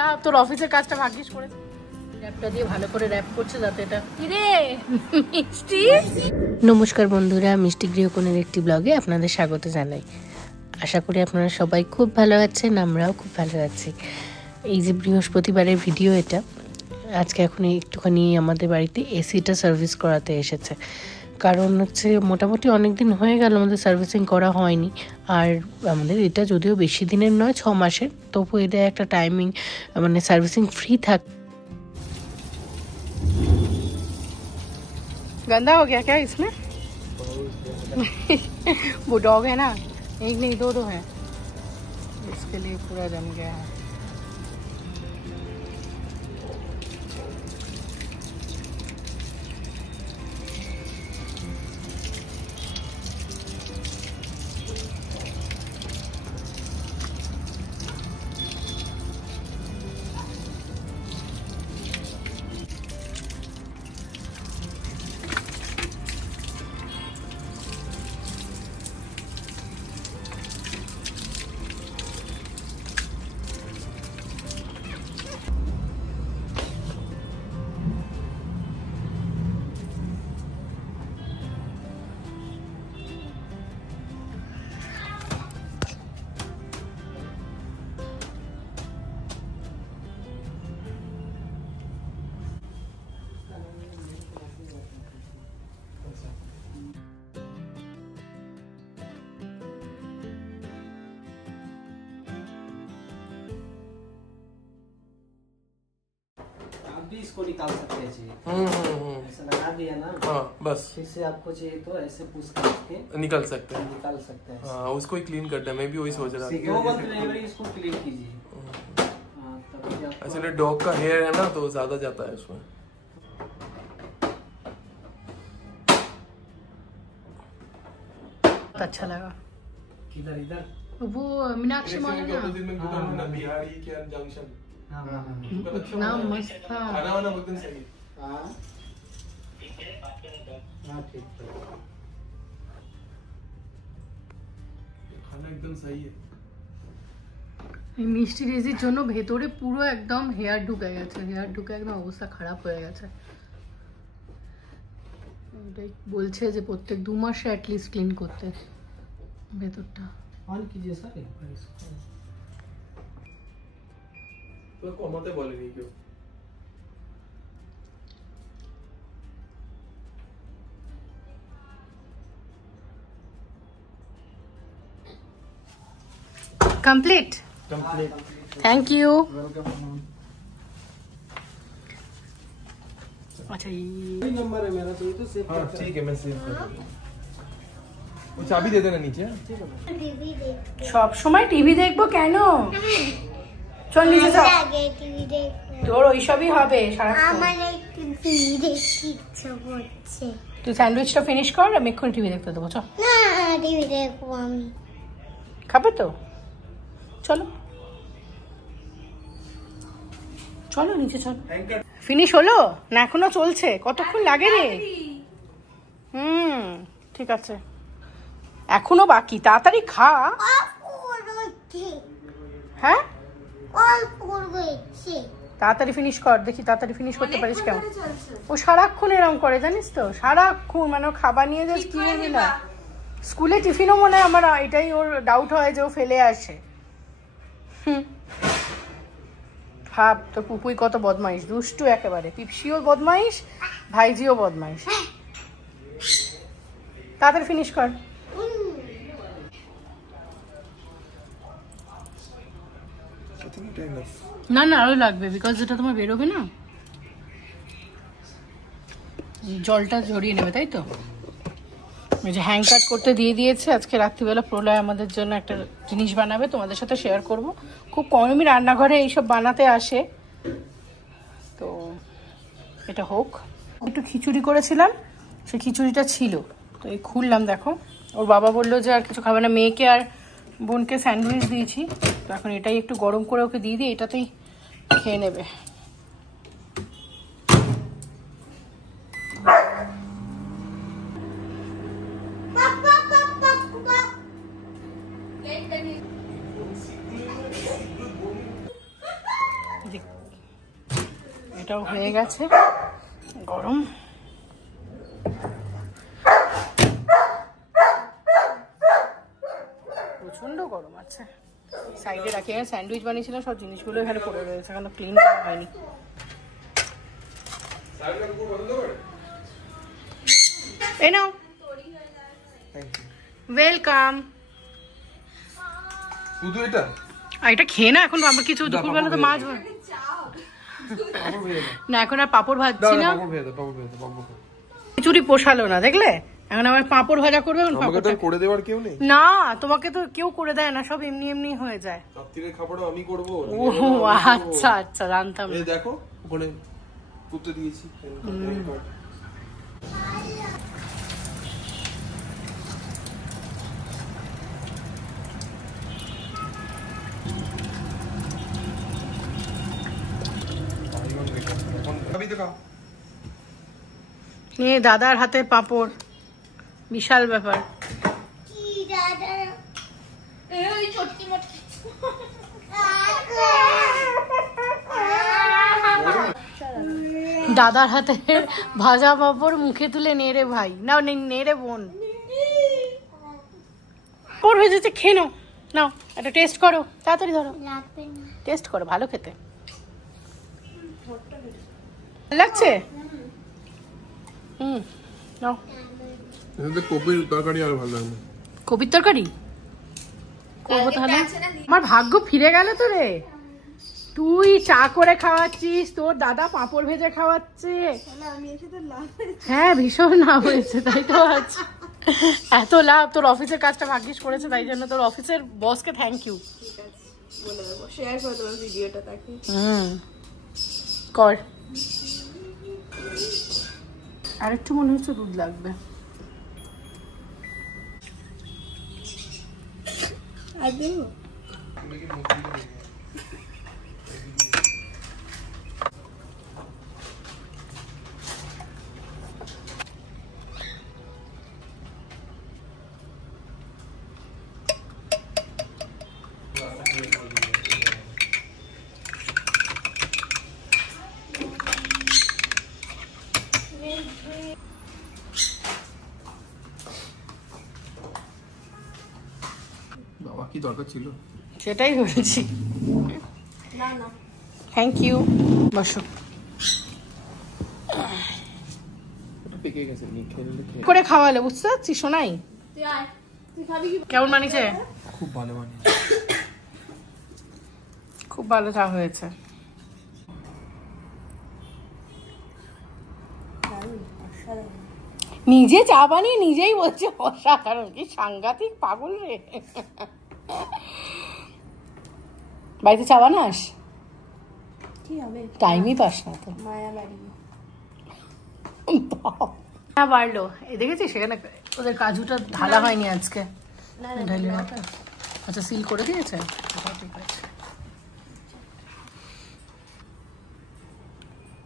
লাভ, তোর অফিসের কাজটা ভাগ্যিস করে র্যাপটা দিয়ে ভালো করে র্যাপ করছে যাতে এটা কিরে মিষ্টি। নমস্কার বন্ধুরা, মিষ্টি গৃহকোণের একটি ব্লগে আপনাদের স্বাগত জানাই। আশা করি আপনারা সবাই খুব ভালো আছেন, আমরাও খুব ভালো আছি। এই যে বৃহস্পতিবারের ভিডিও এটা, আজকে এখন একটুখানি আমাদের বাড়িতে এসিটা সার্ভিস করাতে এসেছে। কারণ হচ্ছে মোটামুটি অনেক দিন হয়ে গেল আমাদের সার্ভিসিং করা হয়নি। আর আমাদের এটা যদিও বেশি দিনের নয়, 6 মাসের, তবু এটা একটা টাইমিং মানে সার্ভিসিং ফ্রি থাক। गंदा हो गया क्या इसमें? वो डॉग है ना, एक नहीं दो है, इसके लिए पूरा जम गया है। भी इसको निकाल सकते हैं, ऐसा लगा दिया ना, हाँ बस। फिर से आपको चाहिए तो ऐसे पुश करके निकाल सकते हैं, हाँ उसको ही क्लीन करते हैं। मैं भी वही सोच रहा था। 2 मंथ में इसको क्लीन कीजिए। एक्चुअली डॉग का हेयर है ना, तो ज्यादा जाता है उसमें। अच्छा लगा। किधर इधर वो मीनाक्षी मॉल है ना, बिहारी के जंक्शन। इतना मस्त था खाना वाना एकदम सही। हाँ ठीक है, खाना एकदम सही है। মিষ্টি রেজির জন্য ভেতরে পুরো একদম হেয়ার ঢুকে গেছে, হেয়ার ঢুকে একদম অবস্থা খারাপ হয়ে গেছে। এটাই বলছে যে প্রত্যেক 2 মাসে অ্যাটলিস্ট ক্লিন করতে ভেতরটা। অন कीजिए सर एक बार इसको। तो कमाते बोलेंगे क्यों? Complete, thank you. अच्छा ये नंबर है मेरा, तो सेव हाँ ठीक है, मैं सेव कर दूंगा। वो चाबी दे देना नीचे। সব সময় টিভি দেখবো কেন? চল নিচে চল, তোর ওইসবই হবে সারাক্ষণ। তুই স্যান্ডউইচটা ফিনিশ কর, আমি এক্ষুনি টিভি দেখতে দেবো। চল টিভি দেখবো আমি, খাবে তো? চলো চলো নিচে চল। ফিনিশ হলো না এখনো চলছে? কতক্ষণ লাগে রে? ঠিক আছে, এখনো বাকি, তাড়াতাড়ি খা। হ্যাঁ তাড়াতাড়ি ফিনিশ কর, দেখি তাড়াতাড়ি ফিনিশ করতে পারিস কেমন। ও সারাক্ষণ এরকম করে জানিস তো, সারাক্ষণ মানে খাবার নিয়ে যাস কি বলি না, স্কুলে টিফিনও মনে হয় আমার এটাই ওর ডাউট হয় যে ও ফেলে আসে। ভাব তো পুপুই কত বদমাইশ, দুষ্টু একেবারে। পিপসিও বদমাইশ, ভাইজিও বদমাইশ। তাড়াতাড়ি ফিনিশ কর। না না আরো লাগবে, বিকজ যেটা তোমার বেরোবে না, জলটা ঝরিয়ে নেবে, তাই তো। এই যে হ্যাং কাট করতে দিয়ে দিয়েছে। আজকে রাত্রিবেলা প্রলয় আমাদের জন্য একটা জিনিস বানাবে, তোমাদের সাথে শেয়ার করব। খুব কমই রান্নাঘরে এইসব বানাতে আসে, তো এটা হোক। একটু খিচুড়ি করেছিলাম, সেই খিচুড়িটা ছিল, তো এই খুললাম। দেখো ওর বাবা বললো যে আর কিছু খাবে না, মেয়েকে আর বোনকে স্যান্ডউইচ দিয়েছি, তো এখন এটাই একটু গরম করে ওকে দিয়ে দিই, এটাতেই খেয়ে নেবে। এটাও হয়ে গেছে। গরম প্রচন্ড গরম আছে। সাইডে রাখি, স্যান্ডউইচ বানিয়েছিলাম, সব জিনিসগুলো এখানে পড়ে রয়েছে, এখনো ক্লিন করা হয়নি। এই নাও, ওয়েলকাম। শুধু এটা এটা খেয়ে না, এখন আমার কিছু দুপুরবেলা তো মাছ না, এখন আর পাঁপড় ভাজছি না, খিচুড়ি পোষালো না, দেখলে? এখন আবার পাঁপড় ভাজা করবে। আমাকে তো করে দেওয়ার কেউ নেই। না, তোমাকে তো কেউ করে দেয় না, সব এমনি এমনি হয়ে যায়। রাত্রির খাবারও আমি করব। ও আচ্ছা আচ্ছা, জানতাম। এই দেখো ওখানে পুঁতে দিয়েছি। দাদার হাতে পাঁপড়, বিশাল ব্যাপার। দাদার হাতে ভাজা পাঁপড় মুখে তুলে নেড়ে ভাই, নাও নেড়ে বোন। পড় হয়ে যাচ্ছে, খেয়ে নাও। নাও একটা টেস্ট করো, তাড়াতাড়ি ধরো, টেস্ট করো, ভালো খেতে লাগছে। নাও। কপির তরকারি আর ভালো লাগবে। কপির তরকারি করবো তাহলে। আমার ভাগ্য ফিরে গেল তো রে, তুই চা করে খাওয়াচ্ছিস, তোর দাদা পাঁপড় ভেজে খাওয়াচ্ছে। হ্যাঁ, ভীষণ লাভ হয়েছে, তাই তো আছে এত লাভ। তোর অফিসের কাজটা ভাগ্যিস করেছে, তাই জন্য তোর অফিসের বসকে থ্যাংক ইউ বলে দেবো, শেয়ার করে দেবো ভিডিওটা তাকে। কর। আরেকটু মনে হচ্ছে দুধ লাগবে। আর দেবো? বাবা কি দরকার ছিল, সেটাই বলছি। না না, থ্যাংক ইউ। বসো। পেকে গেছে, করে খাওয়ালে, বুঝতে পারছিস শোনাই? তুই আয়, তুই খাবি কি? কেমন বানিয়েছে? খুব ভালো বানিয়েছে, খুব ভালো চা হয়েছে। নিজে চা বানিয়ে নিজেই বলছে অসাধারণ, কি সাংঘাতিক পাগল রে। বাড়িতে চা বানাস? কি হবে, টাইমই পাস না তো। মায়া বাড়ি বাড়লো, এই দেখেছিস সেখানে ওদের কাজুটা ঢালা হয়নি আজকে। ঢালি না? আচ্ছা, সিল করে দিয়েছে, ঠিক আছে।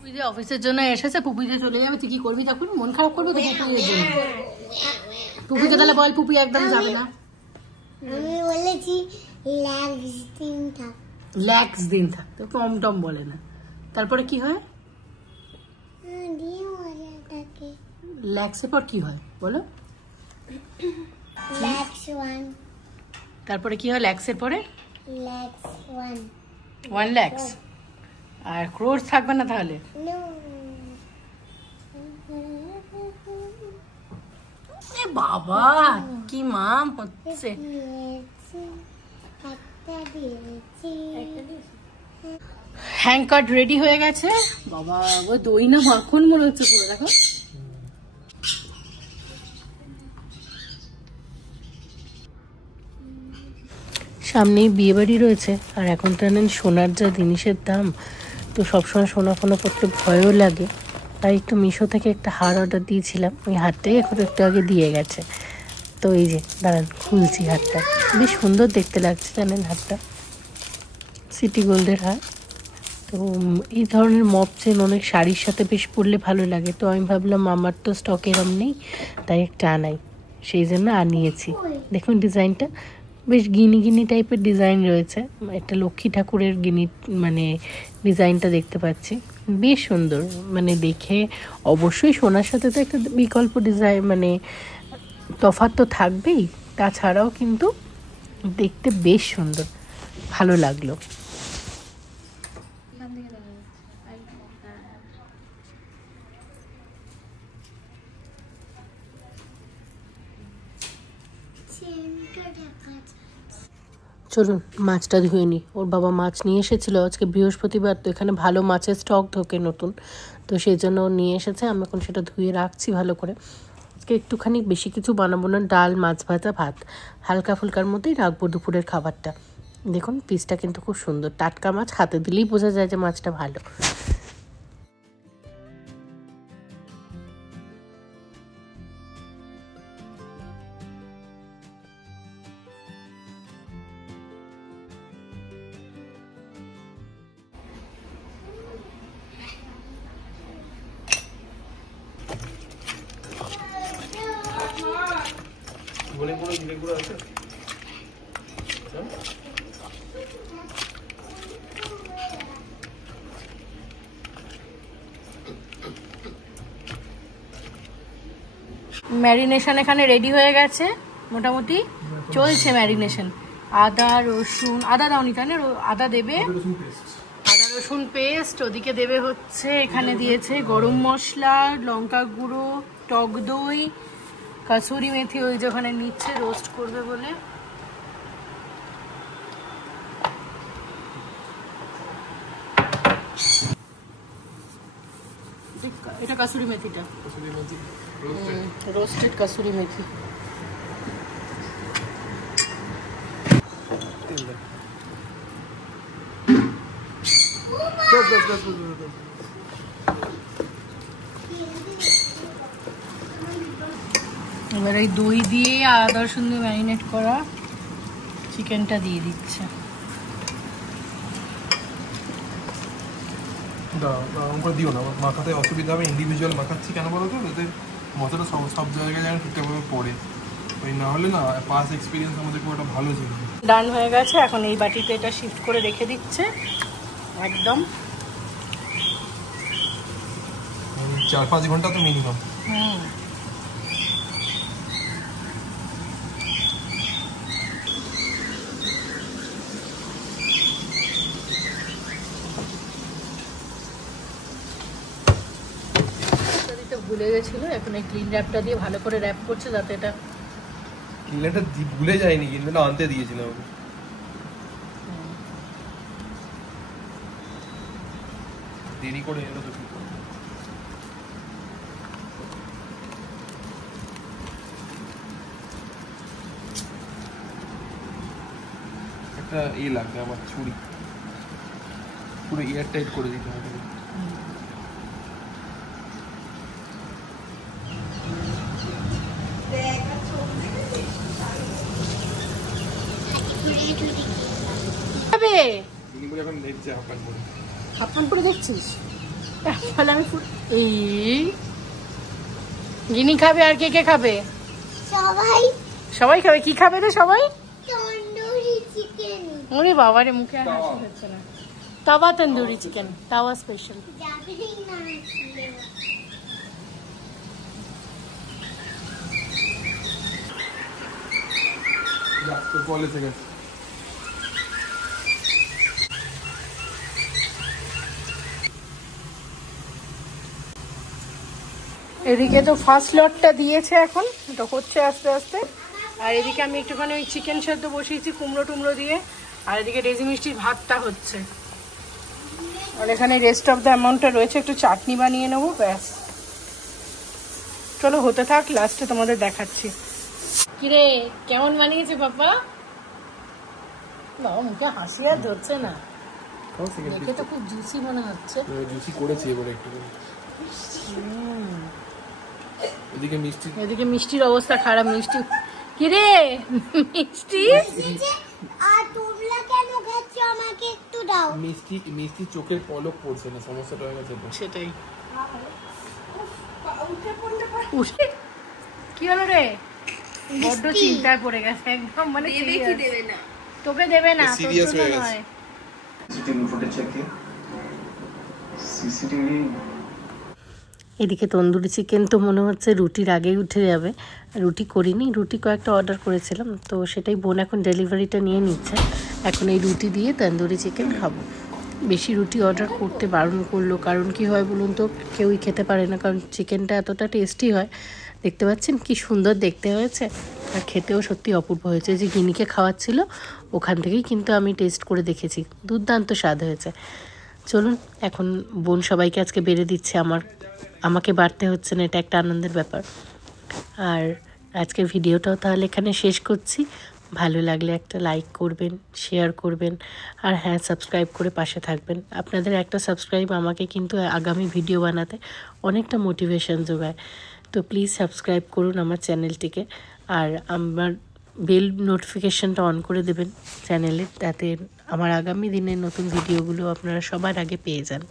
তুই যে অফিসের জন্য এসেছে, পুপি যে চলে যাবে, তুই কি করবি তখন? মন খারাপ করবো তো পুপির জন্য। পুপিকে তাহলে বল, পুপি একদম যাবে না। আমি বলেছি ল্যাক্স দিন থাকতে, টম টম বলে না। তারপরে কি হয়? ল্যাক্সের পর কি হয় বলো? তারপরে কি হয় ল্যাক্সের পরে? 1 লাখ। আর ক্রোর থাকবে না তাহলে? বাবা কি মাম হচ্ছে। হ্যাং কার্ড রেডি হয়ে গেছে। বাবা ও দই না মাখন মনে হচ্ছে পুরো, দেখো। সামনেই বিয়ে বাড়ি রয়েছে, আর এখন তো জানেন সোনার যা জিনিসের দাম, তো সবসময় সোনা ফোনা করতে ভয়ও লাগে। তাই একটু মিশো থেকে একটা হার অর্ডার দিয়েছিলাম, ওই হারটাই এখন একটু আগে দিয়ে গেছে। তো এই যে দাঁড়ান, খুলছি হারটা, বেশ সুন্দর দেখতে লাগছে জানেন হারটা, সিটি গোল্ডের হার। তো এই ধরনের মপ চেন অনেক শাড়ির সাথে বেশ পরলে ভালো লাগে, তো আমি ভাবলাম আমার তো স্টক এরম নেই, তাই একটা আনাই, সেই জন্য আনিয়েছি। দেখুন ডিজাইনটা বেশ গিনি গিনি টাইপের ডিজাইন রয়েছে, একটা লক্ষ্মী ঠাকুরের গিনি মানে ডিজাইনটা দেখতে পাচ্ছি, বেশ সুন্দর, মানে দেখে অবশ্যই সোনার সাথে তো একটা বিকল্প ডিজাইন, মানে তফাৎ তো থাকবেই, তাছাড়াও কিন্তু দেখতে বেশ সুন্দর, ভালো লাগলো। চলুন মাছটা ধুয়ে নিই। ওর বাবা মাছ নিয়ে এসেছিলো, আজকে বৃহস্পতিবার তো এখানে ভালো মাছের স্টক ঢোকে নতুন, তো সেই জন্য ও নিয়ে এসেছে। আমি এখন সেটা ধুয়ে রাখছি ভালো করে। আজকে একটুখানি বেশি কিছু বানাবো না, ডাল, মাছ ভাজা, ভাত, হালকা ফুলকার মধ্যেই রাখবো দুপুরের খাবারটা। দেখুন পিসটা কিন্তু খুব সুন্দর, টাটকা মাছ, হাতে দিলেই বোঝা যায় যে মাছটা ভালো। ম্যারিনেশন এখানে রেডি হয়ে গেছে, মোটামুটি চলছে ম্যারিনেশন। আদা রসুন, আদা দাওনি তাই না, আদা দেবে, আদা রসুন পেস্ট, ওদিকে দেবে হচ্ছে, এখানে দিয়েছে গরম মশলা, লঙ্কা গুঁড়ো, টক দই, কাসুরি মেথি ওই যে ওখানে নিচ্ছে রোস্ট করবে বলে। এটা কাসুরি মেথিটা, রোস্টেড কাসুরি মেথি। এবার এই দই দিয়ে আদা রসুন দিয়ে ম্যারিনেট করা চিকেনটা দিয়ে দিচ্ছে। দিও না, মাখাতে অসুবিধা হবে, ইন্ডিভিজুয়াল মাখাচ্ছি কেন বলো তো, যাতে মশলাটা সব জায়গায় যেন ঠিকঠাকভাবে পড়ে, ওই না হলে না পাস এক্সপিরিয়েন্স আমাদের খুব একটা ভালো ছিল। ডান হয়ে গেছে, এখন এই বাটিতে এটা শিফট করে রেখে দিচ্ছে একদম 4-5 ঘন্টা তো মিনিমাম। ভুলে গেছিল, এখন এই ক্লিন র্যাপটা দিয়ে ভালো করে র্যাপ করছে যাতে এটা ক্লিনটা ভুলে যায়নি, কিন্তু না আনতে দিয়েছিলাম দেরি করে এলো তো। একটা লাগবে আমার ছুরি, পুরো এয়ার টাইট করে দিতে হবে। দেখছিস গিনি খাবে, আর কে কে খাবে? সবাই খাবে। কি খাবে রে সবাই? ওরে বাবা রে, মুখে আর হাসি হচ্ছে না। তাওয়া তন্দুরি চিকেন, তাওয়া স্পেশাল। এদিকে তো ফার্স্ট লটটা দিয়েছে, এখন এটা হচ্ছে আস্তে আস্তে। আর এদিকে আমি একটুখানি ওই চিকেন সেদ্ধ বসিয়েছি কুমড়ো টুমড়ো দিয়ে, আর এদিকে রেজি মিষ্টির ভাতটা হচ্ছে। আর এখানে রেস্ট অফ দ্য অ্যামাউন্টটা রয়েছে, একটু চাটনি বানিয়ে নেবো, ব্যাস। চলো হতে থাক, লাস্টে তোমাদের দেখাচ্ছি। কিরে কেমন বানিয়েছে পাপা? বাবা মুখে হাসি আর ধরছে না, দেখে তো খুব জুসি মনে হচ্ছে। জুসি করেছি এবারে একটু। এদিকে মিষ্টির অবস্থা খারাপ। মিষ্টি কিরে মিষ্টি, মিষ্টি চোখের পলক পড়ছে না, সমস্যাটা হয়ে গেছে তো। সেটাই। কি হলো রে? বড্ড চিন্তায় পড়ে গেছে একদম, মানে তোকে দেবে না, সিরিয়াস হয়ে গেছে। চিকেন ফুটেজ চেক এদিকে তন্দুরি চিকেন তো মনে হচ্ছে রুটির আগেই উঠে যাবে। রুটি করিনি, রুটি কয়েকটা অর্ডার করেছিলাম, তো সেটাই বোন এখন ডেলিভারিটা নিয়ে নিচ্ছে। এখন এই রুটি দিয়ে তন্দুরি চিকেন খাবো। বেশি রুটি অর্ডার করতে বারণ করলো, কারণ কি হয় বলুন তো, কেউই খেতে পারে না, কারণ চিকেনটা এতটা টেস্টি হয়। দেখতে পাচ্ছেন কি সুন্দর দেখতে হয়েছে, আর খেতেও সত্যি অপূর্ব হয়েছে। যে গিনিকে খাওয়াচ্ছিল ওখান থেকেই কিন্তু আমি টেস্ট করে দেখেছি, দুর্দান্ত স্বাদ হয়েছে। চলুন, এখন বোন সবাইকে আজকে বেড়ে দিচ্ছে, আমাকে বাড়তে হচ্ছে না, এটা একটা আনন্দের ব্যাপার। আর আজকের ভিডিওটাও তাহলে এখানে শেষ করছি। ভালো লাগলে একটা লাইক করবেন, শেয়ার করবেন, আর হ্যাঁ, সাবস্ক্রাইব করে পাশে থাকবেন। আপনাদের একটা সাবস্ক্রাইব আমাকে কিন্তু আগামী ভিডিও বানাতে অনেকটা মোটিভেশন যোগায়। তো প্লিজ সাবস্ক্রাইব করুন আমার চ্যানেলটিকে, আর আমার বেল নোটিফিকেশানটা অন করে দেবেন চ্যানেলে, তাতে আমার আগামী দিনের নতুন ভিডিওগুলো আপনারা সবার আগে পেয়ে যান।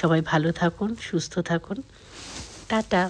সবাই ভালো থাকুন, সুস্থ থাকুন, টাটা।